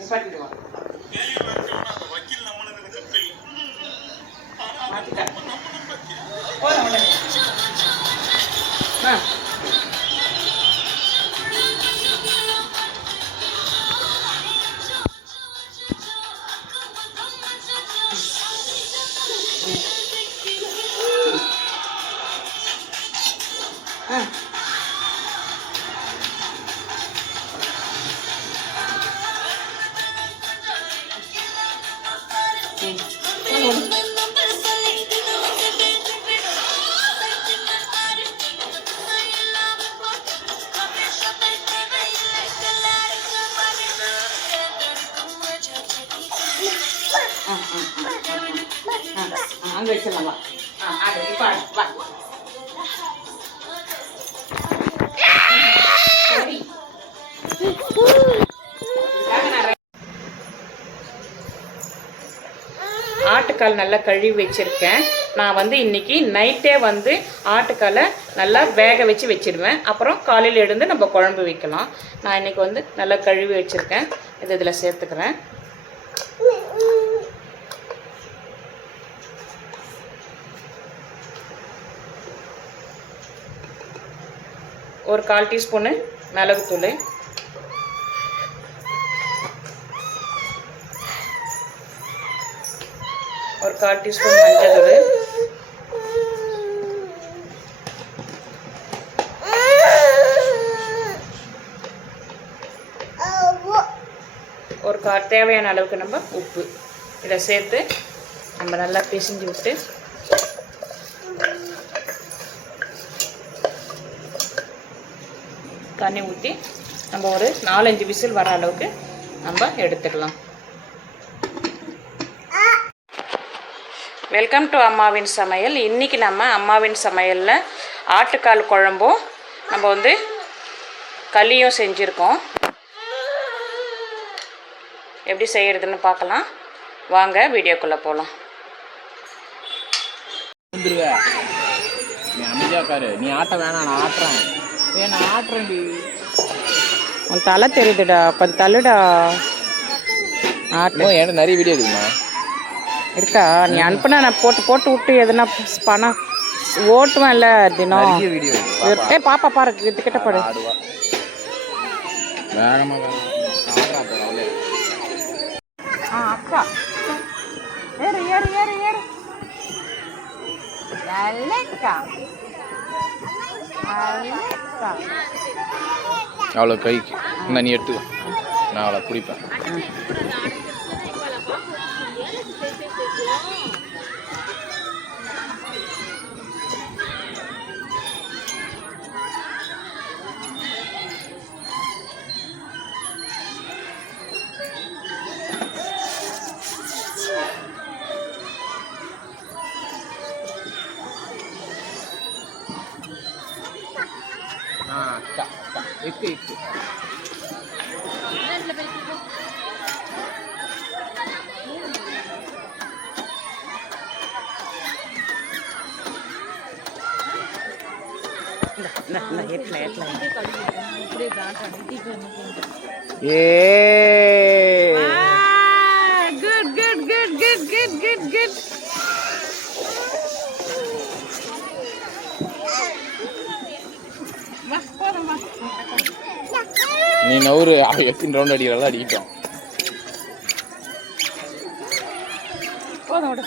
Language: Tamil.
நிப்பாட்டிடுவான். மாற்றிட்டேன். போதும் உடனே. அங்கே வச்சிடலாம். வா ஆடு இப்போ ஆடு வா. சரி ஆட்டுக்கால் நல்லா கழுவி வச்சுருக்கேன். நான் வந்து இன்றைக்கி நைட்டே வந்து ஆட்டுக்காலை நல்லா வேக வச்சு வச்சுடுவேன். அப்புறம் காலையில் எழுந்து நம்ம குழம்பு வைக்கலாம். நான் இன்றைக்கி வந்து நல்லா கழுவி வச்சுருக்கேன். இதில் சேர்த்துக்கிறேன். ஒரு 1/4 டீஸ்பூனு மிளகுத்தூள், ஒரு 1/4 டீஸ்பூன் மஞ்சள், ஒரு தேவையான அளவுக்கு நம்ம உப்பு இதை சேர்த்து நம்ம நல்லா பிசைஞ்சு விட்டு தண்ணி ஊற்றி நம்ம ஒரு 4-5 விசில் வர அளவுக்கு நம்ம எடுத்துக்கலாம். வெல்கம் டு அம்மாவின் சமையல். இன்றைக்கி நம்ம அம்மாவின் சமையலில் ஆட்டுக்கால் குழம்பும் நம்ம வந்து களியும் செஞ்சுருக்கோம். எப்படி செய்கிறதுன்னு பார்க்கலாம் வாங்க, வீடியோக்குள்ளே போகலாம். நீ அமைதியாக்காரு, நீ ஆட்ட வேணாம், நான் ஆட்டுறேன். நான் ஆட்டுறேன்டி. உன் தலை தெரியுதுடா, கொஞ்சம் தள்ளுடா. ஆட்டோ என்கிட்ட நிறைய வீடியோ இருக்குமா இருக்கா? நீ அனுப்புனா நான் போட்டு விட்டு எதுனா பணம் ஓட்டுவேன் இல்லை தினம். ஏ பாப்பா பாரு, கிட்ட படு. அக்கா ஏறு ஏறு ஏறு ஏறு. அவ்வளோ கைக்கு இந்த நீ எடுத்துக்கோ, நான் அவளை குடிப்பேன். இருக்கு இருக்கு. நீ நவுறு எத்தனை ரவுண்ட் அடிக்கிறதா அடிக்கிட்டோம். போதும் விடு.